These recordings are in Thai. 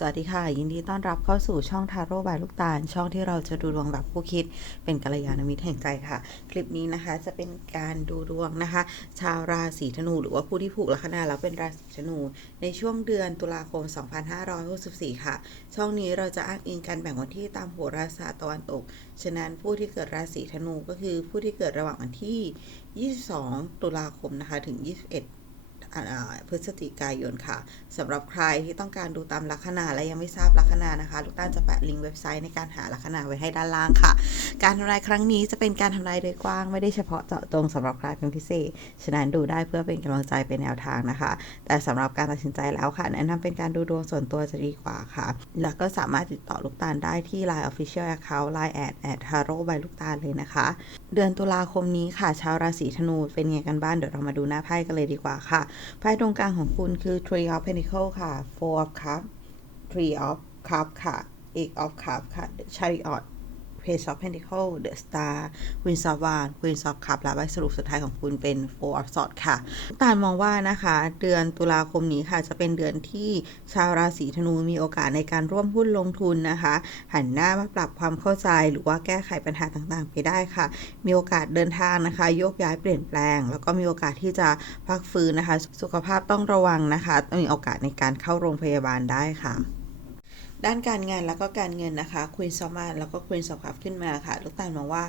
สวัสดีค่ะ ยินดีต้อนรับเข้าสู่ช่องทาโร่บายลูกตาล ช่องที่เราจะดูดวงแบบผู้คิด เป็นกัลยาณมิตรแห่งใจค่ะ คลิปนี้นะคะจะเป็นการดูดวงนะคะ ชาวราศีธนูหรือว่าผู้ที่ผูกลัคนาแล้วเป็นราศีธนู ในช่วงเดือนตุลาคม 2564 ค่ะ ช่องนี้เราจะอ้างอิงการแบ่งวันที่ตามโหราศาสตร์ตะวันตก ฉะนั้นผู้ที่เกิดราศีธนูก็คือผู้ที่เกิดระหว่างวันที่ 22 ตุลาคมนะคะถึง 21 พฤศจิกายนค่ะสำหรับใครที่ต้องการดูตามลัคนาและยังไม่ทราบลัคนานะคะลูกต้านจะแปะลิงก์เว็บไซต์ในการหาลัคนาไว้ให้ด้านล่างค่ะ การทำนายครั้งนี้จะเป็นการทำนายโดยกว้างไม่ได้เฉพาะเจาะจงสำหรับใครเป็นพิเศษ ฉะนั้นดูได้เพื่อเป็นกำลังใจเป็นแนวทางนะคะ แต่สำหรับการตัดสินใจแล้วค่ะ แนะนำเป็นการดูดวงส่วนตัวจะดีกว่าค่ะ แล้วก็สามารถติดต่อลูกตาลได้ที่ Line Official Account Line แอดแอดฮาโร่บายลูกตาลเลยนะคะ เดือนตุลาคมนี้ค่ะชาวราศีธนูเป็นไงกันบ้างเดี๋ยวเรามาดูหน้าไพ่กันเลยดีกว่าค่ะไพ่ตรงกลางของคุณคือ Three of Pentacles ค่ะ Four of Cups Three of Cups ค่ะ Eight of Cups ค่ะ Chariot Page of Pentacle The Star Queen of Wands Queen of Cups และใบสรุปสุดท้ายของคุณเป็น Four of Swords ค่ะตาลมองว่านะคะ เดือนตุลาคมนี้ค่ะ จะเป็นเดือนที่ชาวราศีธนูมีโอกาสในการร่วมหุ้นลงทุนนะคะ หันหน้ามาปรับความเข้าใจหรือว่าแก้ไขปัญหาต่างๆ ไปได้ค่ะ มีโอกาสเดินทางนะคะ โยกย้ายเปลี่ยนแปลง แล้วก็มีโอกาสที่จะพักฟื้นนะคะ สุขภาพต้องระวังนะคะมีโอกาสในการเข้าโรงพยาบาลได้ค่ะ ด้านการงานแล้วก็การเงินนะคะควีนซอมาแล้วก็ควีนสอบคับขึ้นมาค่ะ ลูกตาลมองว่า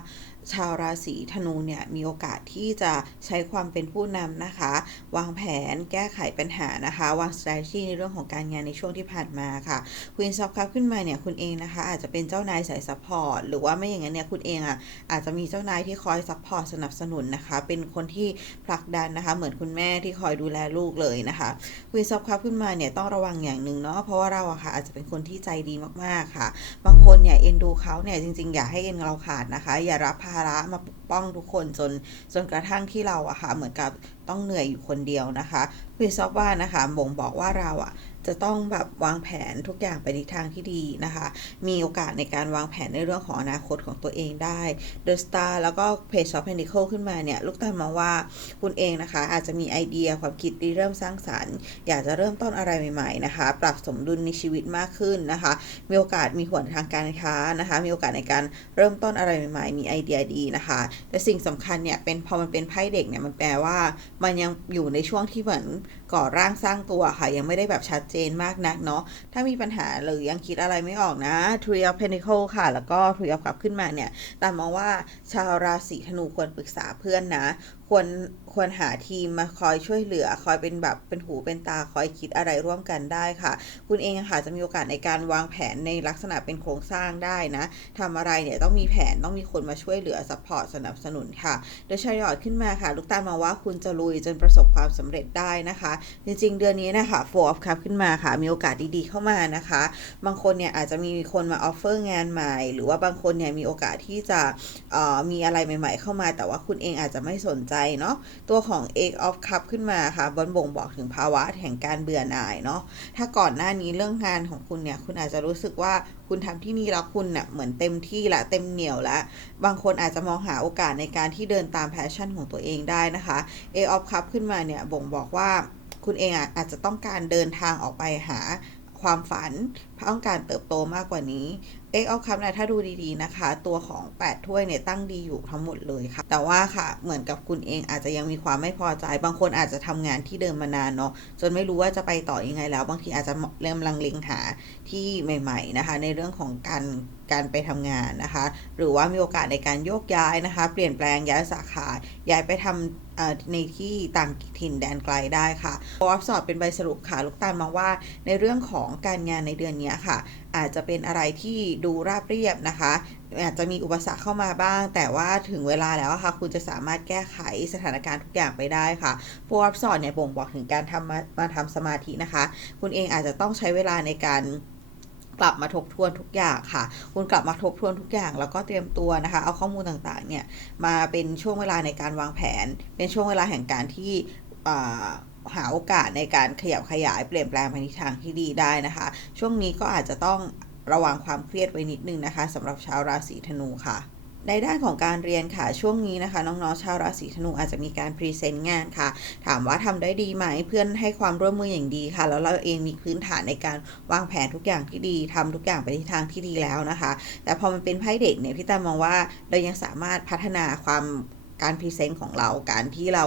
ชาวราศีธนูเนี่ยมีโอกาสที่จะใช้ความเป็นผู้นำนะคะ วางแผนแก้ไขปัญหานะคะ วาง strategy ในเรื่องของการงานในช่วงที่ผ่านมาค่ะควีนซอคับขึ้นมาเนี่ยคุณเองนะคะ อาจจะเป็นเจ้านายสายซัพพอร์ตหรือว่าไม่อย่างนั้นเนี่ยคุณเองอะอาจจะมีเจ้านายที่คอยซัพพอร์ตสนับสนุนนะคะ เป็นคนที่ผลักดันนะคะ เหมือนคุณแม่ที่คอยดูแลลูกเลยนะคะควีนซอคับขึ้นมาเนี่ยต้องระวังอย่างหนึ่งเนาะเพราะว่าเราอะค่ะอาจจะเป็นคนที่ใจดีมากๆค่ะ บางคนเนี่ยเอ็นดูเขาเนี่ยจริงๆ อย่าให้เอ็นเราขาดนะคะ อย่ารับภาระมาปกป้องทุกคนจนจนกระทั่งที่เราอะค่ะเหมือนกับต้องเหนื่อยอยู่คนเดียวนะคะคุยซอฟว่านะคะบ่งบอกว่าเราอะ จะต้องแบบวางแผนทุกอย่างไปในทางที่ดีนะคะ มีโอกาสในการวางแผนในเรื่องของอนาคตของตัวเองได้ The Star แล้วก็ Page of Pentacles ขึ้นมาเนี่ยลูกตาลมองว่าคุณเองนะคะ อาจจะมีไอเดียความคิดริเริ่มสร้างสารรค์ อยากจะเริ่มต้นอะไรใหม่ๆนะคะ ปรับสมดุลในชีวิตมากขึ้นนะคะ มีโอกาสมีหนทางการค้านะคะ มีโอกาสในการเริ่มต้นอะไรใหม่ๆ มีไอเดียดีนะคะ แต่สิ่งสำคัญเนี่ยเป็นพอมันเป็นไพ่เด็กเนี่ยมันแปลว่า มันยังอยู่ในช่วงที่เหมือนก่อร่างสร้างตัวค่ะยังไม่ได้แบบชัดเจนมากนักเนาะ ถ้ามีปัญหาหรือยังคิดอะไรไม่ออกนะ t r e e of Pentacle ค่ะ แล้วก็ t r e e of Cup ขึ้นมาเนี่ย ตามมองว่าชาวราศีธนูควรปรึกษาเพื่อนนะ ควรควรหาทีมมาคอยช่วยเหลือ คอยเป็นแบบเป็นหูเป็นตาคอยคิดอะไรร่วมกันได้ค่ะ คุณเองค่ะจะมีโอกาสในการวางแผนในลักษณะเป็นโครงสร้างได้นะทำอะไรเนี่ยต้องมีแผนต้องมีคนมาช่วยเหลือซัพพอร์ตสนับสนุนค่ะ โดยชายอดขึ้นมาค่ะ ลูกตาลมองว่าคุณจะลุยจนประสบความสำเร็จได้นะคะ จริงๆ เดือนนี้นะคะ Four of cup ขึ้นมาค่ะ มีโอกาสดีๆเข้ามานะคะ บางคนเนี่ยอาจจะมีคนมาออฟเฟอร์งานใหม่ หรือว่าบางคนเนี่ยมีโอกาสที่จะออมีอะไรใหม่ ๆ เข้ามา แต่ว่าคุณเองอาจจะไม่สนใจเนาะตัวของ Eight of Cup ขึ้นมาค่ะบนบ่งบอกถึงภาวะแห่งการเบื่อหน่ายเนาะถ้าก่อนหน้านี้เรื่องงานของคุณเนี่ย คุณอาจจะรู้สึกว่าคุณทำที่นี่แล้วคุณเนี่ยเหมือนเต็มที่ละเต็มเหนียวละบางคนอาจจะมองหาโอกาสในการที่เดินตามแพชชั่นของตัวเองได้นะคะ Eight of Cup ขึ้นมาเนี่ยบ่งบอกว่าคุณเองอะอาจจะต้องการเดินทางออกไปหาความฝัน ต้องการเติบโตมากกว่านี้ เอ็กเอาคัพนะถ้าดูดีๆนะคะ ตัวของ 8 ถ้วยเนี่ยตั้งดีอยู่ทั้งหมดเลยค่ะ แต่ว่าค่ะเหมือนกับคุณเองอาจจะยังมีความไม่พอใจ บางคนอาจจะทำงานที่เดิมมานานเนาะจนไม่รู้ว่าจะไปต่อยังไงแล้ว บางทีอาจจะเริ่มลังเลงหาที่ใหม่ ๆนะคะ ในเรื่องของการการไปทำงานนะคะ หรือว่ามีโอกาสในการโยกย้ายนะคะ เปลี่ยนแปลงย้ายสาขา ย้ายไปทำเอ่อในที่ต่างถิ่นแดนไกลได้ค่ะพออัพสอบเป็นใบสรุปค่ะ ลูกตาลมองว่าในเรื่องของการงานในเดือนนี้ค่ะ อาจจะเป็นอะไรที่ดูราบเรียบนะคะ อาจจะมีอุปสรรคเข้ามาบ้าง แต่ว่าถึงเวลาแล้วค่ะ คุณจะสามารถแก้ไขสถานการณ์ทุกอย่างไปได้ค่ะโฟร์สอนเนี่ยบ่งบอกถึงการทำมามาทำสมาธินะคะ คุณเองอาจจะต้องใช้เวลาในการกลับมาทบทวนทุกอย่างค่ะ คุณกลับมาทบทวนทุกอย่าง แล้วก็เตรียมตัวนะคะ เอาข้อมูลต่างๆเนี่ยมาเป็นช่วงเวลาในการวางแผน เป็นช่วงเวลาแห่งการที่ หาโอกาสในการขยับขยายเปลี่ยนแปลงไปในทางที่ดีได้นะคะ ช่วงนี้ก็อาจจะต้องระวังความเครียดไว้นิดนึงนะคะสำหรับชาวราศีธนูค่ะในด้านของการเรียนค่ะช่วงนี้นะคะ น้องๆชาวราศีธนูอาจจะมีการพรีเซนต์งานค่ะ ถามว่าทำได้ดีไหมเพื่อนให้ความร่วมมืออย่างดีค่ะ แล้วเราเองมีพื้นฐานในการวางแผนทุกอย่างที่ดีทำทุกอย่างไปในทางที่ดีแล้วนะคะ แต่พอมันเป็นไพ่เด็กเนี่ยพี่ตามองว่าเรายังสามารถพัฒนาความ การพรีเซนต์ของเราการที่เรา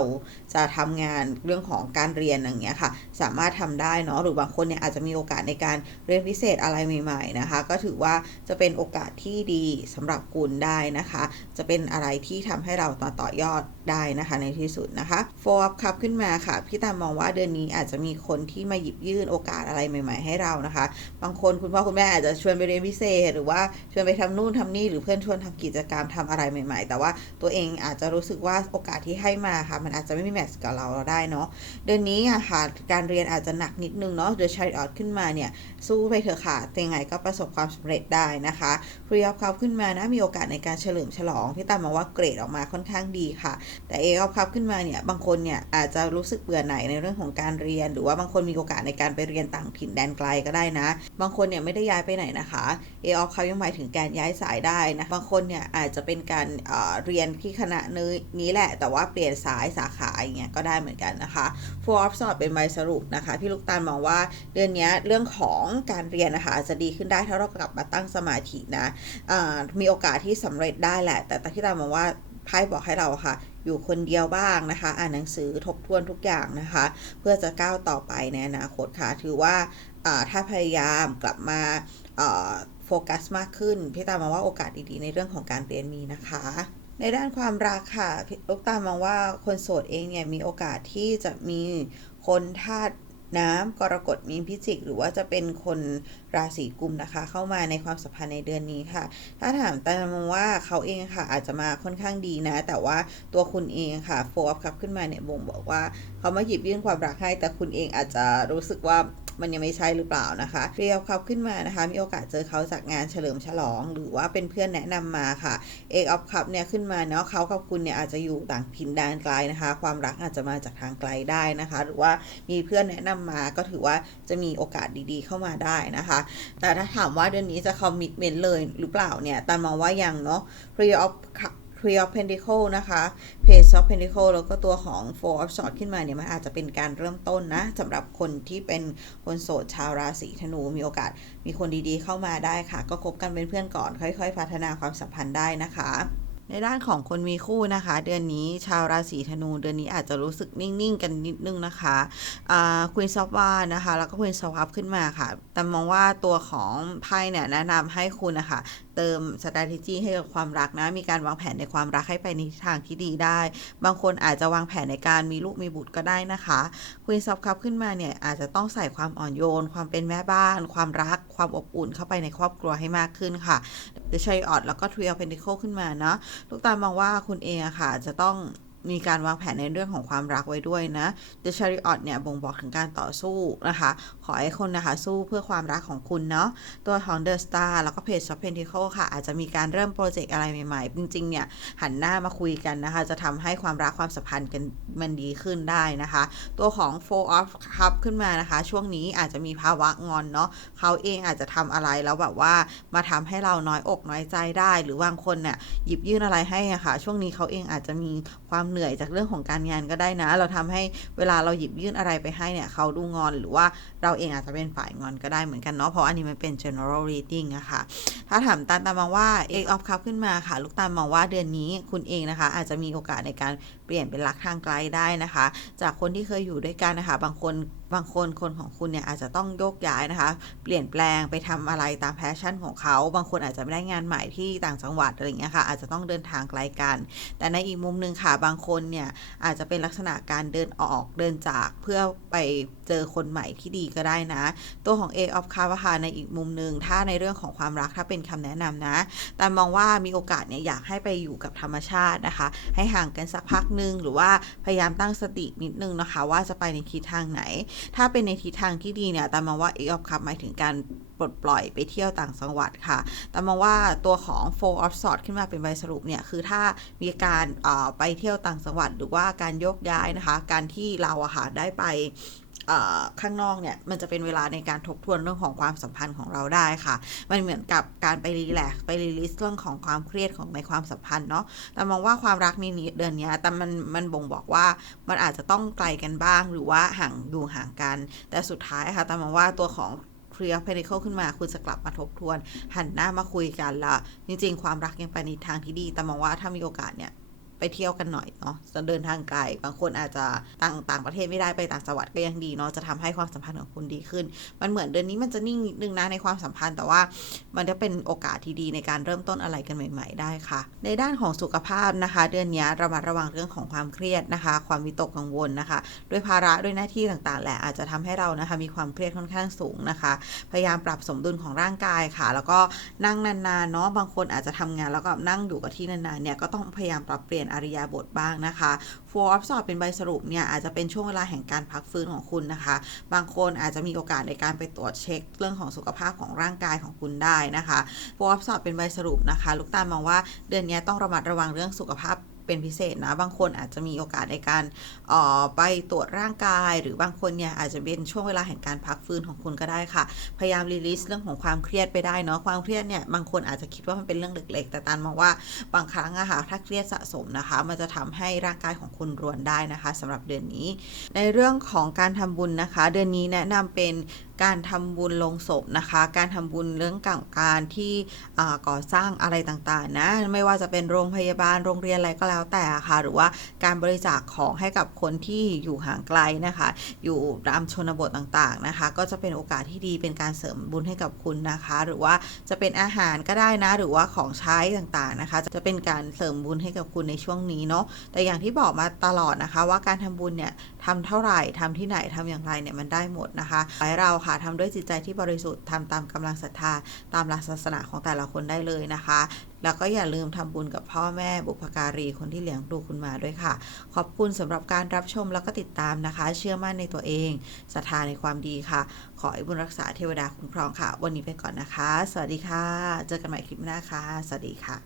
จะทำงานเรื่องของการเรียนอย่างเงี้ยค่ะ สามารถทำได้เนาะหรือบางคนเนี่ยอาจจะมีโอกาสในการเรียนพิเศษอะไรใหม่ ๆนะคะ ก็ถือว่าจะเป็นโอกาสที่ดีสำหรับคุณได้นะคะ จะเป็นอะไรที่ทำให้เราต่อต่อยอดได้นะคะในที่สุดนะคะโฟล์คับขึ้นมาค่ะพี่ตามมองว่าเดือนนี้อาจจะมีคนที่มาหยิบยื่นโอกาสอะไรใหม่ ๆ ให้เรานะคะ บางคนคุณพ่อคุณแม่อาจจะชวนไปเรียนพิเศษ หรือว่าชวนไปทำนู่นทำนี่หรือเพื่อนชวนทำกิจกรรมทำอะไรใหม่ ๆ แต่ว่าตัวเองอาจจะรูู้้สึกว่าโอกาสที่ให้มาค่ะ มันอาจจะไม่มีแมทช์กับเราเราได้เนาะเดือนนี้อะค่ะการเรียนอาจจะหนักนิดนึงเนาะเด e ช h ร์ o อ t ขึ้นมาเนี่ย สู้ไปเถอะค่ะยังไงก็ประสบความสำเร็จได้นะคะฟรีออฟคัพขึ้นมานะมีโอกาสในการเฉลิมฉลองพี่ตามมองว่าเกรดออกมาค่อนข้างดีค่ะ แต่เอออฟคัพขึ้นมาเนี่ยบางคนเนี่ยอาจจะรู้สึกเบื่อหน่ายในเรื่องของการเรียน หรือว่าบางคนมีโอกาสในการไปเรียนต่างถิ่นแดนไกลก็ได้นะ บางคนเนี่ยไม่ได้ย้ายไปไหนนะคะเอออฟคัพยังหมายถึงการย้ายสายได้นะบางคนเนี่ยอาจจะเป็นการเอ่อเรียนที่คณะนี้แหละ แต่ว่าเปลี่ยนสายสาขาอย่างเงี้ยก็ได้เหมือนกันนะคะ Four of s o r เป็นใบสรุปนะคะ พี่ลูกตาลมองว่าเดือนนี้เรื่องของการเรียนนะคะอาจจะดีขึ้นได้ถ้าเรากลับมาตั้งสมาธินะมีโอกาสที่สำเร็จได้แหละ แต่ที่ตาลมองว่าไพ่บอกให้เราค่ะ อยู่คนเดียวบ้างนะคะ อ่านหนังสือทบทวนทุกอย่างนะคะ เพื่อจะก้าวต่อไปในอนาคตค่ะ ถือว่าถ้าพยายามกลับมาโฟกัสมากขึ้น พี่ตามองว่าโอกาสดีๆในเรื่องของการเรียนมีนะคะ ในด้านความรักค่ะลูกตามมองว่าคนโสดเองเนี่ยมีโอกาสที่จะมีคนธาตุน้ำกรกฎมีนพิจิก หรือว่าจะเป็นคนราศีกุมนะคะ เข้ามาในความสัมพันธ์ในเดือนนี้ค่ะ ถ้าถามตามองว่าเขาเองค่ะ อาจจะมาค่อนข้างดีนะ แต่ว่าตัวคุณเองค่ะโฟล์คับขึ้นมาเนี่ยบ่งบอกว่า เขามาหยิบยื่นความรักให้แต่คุณเองอาจจะรู้สึกว่า มันยังไม่ใช่หรือเปล่านะคะเรียวเขาขึ้นมานะคะ มีโอกาสเจอเขาจากงานเฉลิมฉลอง หรือว่าเป็นเพื่อนแนะนำมาค่ะเอกออฟคัพเนี่ยขึ้นมาเนาะเขากับคุณเนี่ยอาจจะอยู่ต่างถิ่นแดนไกลนะคะ ความรักอาจจะมาจากทางไกลได้นะคะ หรือว่ามีเพื่อนแนะนำมาก็ถือว่าจะมีโอกาสดีๆ เข้ามาได้นะคะ แต่ถ้าถามว่าเดือนนี้จะคอมมิตเมนต์เลยหรือเปล่าเนี่ยตามมองว่ายังเนาะ Three of Three of Pentacle นะคะ Page of Pentacle แล้วก็ตัวของ Four of Swords ขึ้นมาเนี่ยมันอาจจะเป็นการเริ่มต้นนะสำหรับคนที่เป็นคนโสดชาวราศีธนูมีโอกาสมีคนดีๆเข้ามาได้ค่ะ ก็คบกันเป็นเพื่อนก่อนค่อย ๆ พัฒนาความสัมพันธ์ได้นะคะในด้านของคนมีคู่นะคะ เดือนนี้ชาวราศีธนู เดือนนี้อาจจะรู้สึกนิ่ง ๆ กันนิดนึงนะคะควีนซอฟวานะคะ แล้วก็ควีนซอฟขึ้นมาค่ะ แต่มองว่าตัวของไพ่เนี่ยแนะนำให้คุณนะคะเติม strategy ให้กับความรักนะ มีการวางแผนในความรักให้ไปในทางที่ดีได้ บางคนอาจจะวางแผนในการมีลูกมีบุตรก็ได้นะคะควีนซอฟคัพขึ้นมาเนี่ยอาจจะต้องใส่ความอ่อนโยน ความเป็นแม่บ้าน ความรัก ความอบอุ่นเข้าไปในครอบครัวให้มากขึ้นค่ะเดชัยออดแล้วก็ทรีอเพนดิเคิลขึ้นมาเนาะลูกตาลมองว่าคุณเองอะค่ะจะต้อง มีการวางแผนในเรื่องของความรักไว้ด้วยนะ The Chariot เนี่ยบ่งบอกถึงการต่อสู้นะคะ ขอให้คนนะคะสู้เพื่อความรักของคุณเนาะ ตัวของ The Star แล้วก็ Page of Pentacle ค่ะ อาจจะมีการเริ่มโปรเจกต์อะไรใหม่ๆ จริงๆ เนี่ย หันหน้ามาคุยกันนะคะ จะทำให้ความรักความสัมพันธ์กันมันดีขึ้นได้นะคะ ตัวของ Four of Cup ขึ้นมานะคะ ช่วงนี้อาจจะมีภาวะงอนเนาะเขาเองอาจจะทำอะไรแล้วแบบว่ามาทำให้เราน้อยอกน้อยใจได้ หรือบางคนเนี่ยหยิบยื่นอะไรให้อะค่ะ ช่วงนี้เขาเองอาจจะมีความเหนื่อยจากเรื่องของการงานก็ได้นะ เราทำให้เวลาเราหยิบยื่นอะไรไปให้เนี่ยเขาดูงอนหรือว่าเราเองอาจจะเป็นฝ่ายงอนก็ได้เหมือนกันเนาะเพราะอันนี้มันเป็น general reading อะค่ะถ้าถามตาตามองว่า e อ g of cup ขึ้นมาค่ะ ลูกตามองว่าเดือนนี้คุณเองนะคะ อาจจะมีโอกาสในการ ปลี่ยนเป็นรักทางไกลได้นะคะ จากคนที่เคยอยู่ด้วยกันนะคะ บางคนบางคนคนของคุณเนี่ยอาจจะต้องโยกย้ายนะคะ เปลี่ยนแปลงไปทำอะไรตามแพชชั่นของเขา บางคนอาจจะไม่ได้งานใหม่ที่ต่างจังหวัดอะไรอย่างเงี้ยค่ะ อาจจะต้องเดินทางไกลกัน แต่ในอีกมุมหนึ่งค่ะ บางคนเนี่ยอาจจะเป็นลักษณะการเดินออกเดินจากเพื่อไปเจอคนใหม่ที่ดีก็ได้นะ ตัวของ A of Cup ค่ะในอีกมุมหนึ่งถ้าในเรื่องของความรักถ้าเป็นคำแนะนำนะ แต่มองว่ามีโอกาสเนี่ยอยากให้ไปอยู่กับธรรมชาตินะคะ ให้ห่างกันสักพักหนึง หรือว่าพยายามตั้งสตินิดนึงนะคะ ว่าจะไปในทิศทางไหน ถ้าเป็นในทิศทางที่ดีเนี่ยตามมาว่า A of Cup หมายถึงการปลดปล่อยไปเที่ยวต่างจังหวัดค่ะ แต่มองว่าตัวของ Four of s w o r d ขึ้นมาเป็นใบสรุปเนี่ย คือถ้ามีการไปเที่ยวต่างจังหวัด หรือว่าการโยกย้ายนะคะ การที่เราอะค่ะได้ไป ข้างนอกเนี่ยมันจะเป็นเวลาในการทบทวนเรื่องของความสัมพันธ์ของเราได้ค่ะ มันเหมือนกับการไปรีแลกซ์ไปรีลิสเรื่องของความเครียดของในความสัมพันธ์เนาะแต่มองว่าความรักในนี้เดือนนี้แต่มันมันบ่งบอกว่ามันอาจจะต้องไกลกันบ้างหรือว่าห่างอยู่ห่างกัน แต่สุดท้ายค่ะแต่มองว่าตัวของเคลียร์เพนิเคิลขึ้นมาคุณจะกลับมาทบทวน หันหน้ามาคุยกันละจริงๆ ความรักยังไปในทางที่ดี แต่มองว่าถ้ามีโอกาสเนี่ย ไปเที่ยวกันหน่อยเนาะจะเดินทางไกลบางคนอาจจะต่างต่างประเทศไม่ได้ไปต่างจังหวัดก็ยังดีเนาะจะทำให้ความสัมพันธ์ของคุณดีขึ้น มันเหมือนเดือนนี้มันจะนิ่งนิดนึงนะในความสัมพันธ์แต่ว่ามันจะเป็นโอกาสที่ดีในการเริ่มต้นอะไรกันใหม่ ๆ ได้ค่ะ ในด้านของสุขภาพนะคะ เดือนนี้ระมัดระวังเรื่องของความเครียดนะคะ ความวิตกกังวลนะคะ ด้วยภาระด้วยหน้าที่ต่างๆแหละอาจจะทำให้เรานะคะมีความเครียดค่อนข้างสูงนะคะ พยายามปรับสมดุลของร่างกายค่ะ แล้วก็นั่งนานๆเนาะบางคนอาจจะทำงานแล้วก็นั่งอยู่กับที่นานๆเนี่ยก็ต้องพยายามปรับเปลี่ยนอริยาบทบ้างนะคะ Four of Swords เป็นใบสรุปเนี่ยอาจจะเป็นช่วงเวลาแห่งการพักฟื้นของคุณนะคะ บางคนอาจจะมีโอกาสในการไปตรวจเช็คเรื่องของสุขภาพของร่างกายของคุณได้นะคะ Four of Swords เป็นใบสรุปนะคะ ลูกตาลมองว่าเดือนนี้ต้องระมัดระวังเรื่องสุขภาพ เป็นพิเศษนะ บางคนอาจจะมีโอกาสในการออไปตรวจร่างกาย หรือบางคนเนี่ยอาจจะเป็นช่วงเวลาแห่งการพักฟื้นของคุณก็ได้ค่ะ พยายามรีลิสเรื่องของความเครียดไปได้เนาะ ความเครียดเนี่ยบางคนอาจจะคิดว่ามันเป็นเรื่องเล็กๆ แต่ตันมองว่าบางครั้งอะค่ะถ้าเครียดสะสมนะคะ มันจะทำให้ร่างกายของคุณรวนได้นะคะสำหรับเดือนนี้ ในเรื่องของการทำบุญนะคะ เดือนนี้แนะนำเป็นการทำบุญลงศพนะคะ การทำบุญเรื่องของการที่ก่อสร้างอะไรต่างๆนะไม่ว่าจะเป็นโรงพยาบาลโรงเรียนอะไรก็แล้วแต่ค่ะ หรือว่าการบริจาคของให้กับคนที่อยู่ห่างไกลนะคะ อยู่ตามชนบทต่างๆนะคะ ก็จะเป็นโอกาสที่ดีเป็นการเสริมบุญให้กับคุณนะคะ หรือว่าจะเป็นอาหารก็ได้นะ หรือว่าของใช้ต่างๆนะคะ จะเป็นการเสริมบุญให้กับคุณในช่วงนี้เนาะแต่อย่างที่บอกมาตลอดนะคะว่าการทำบุญเนี่ย ทำเท่าไหร่ทำที่ไหนทำอย่างไรเนี่ยมันได้หมดนะคะขอให้เราค่ะทำด้วยจิตใจที่บริสุทธิ์ทำตามกำลังศรัทธา ตามหลักศาสนาของแต่ละคนได้เลยนะคะ แล้วก็อย่าลืมทำบุญกับพ่อแม่บุพการีคนที่เลี้ยงดูคุณมาด้วยค่ะ ขอบคุณสำหรับการรับชมแล้วก็ติดตามนะคะ เชื่อมั่นในตัวเองศรัทธาในความดีค่ะ ขอให้บุญรักษาเทวดาคุ้มครองค่ะ วันนี้ไปก่อนนะคะ สวัสดีค่ะ เจอกันใหม่คลิปหน้าค่ะ สวัสดีค่ะ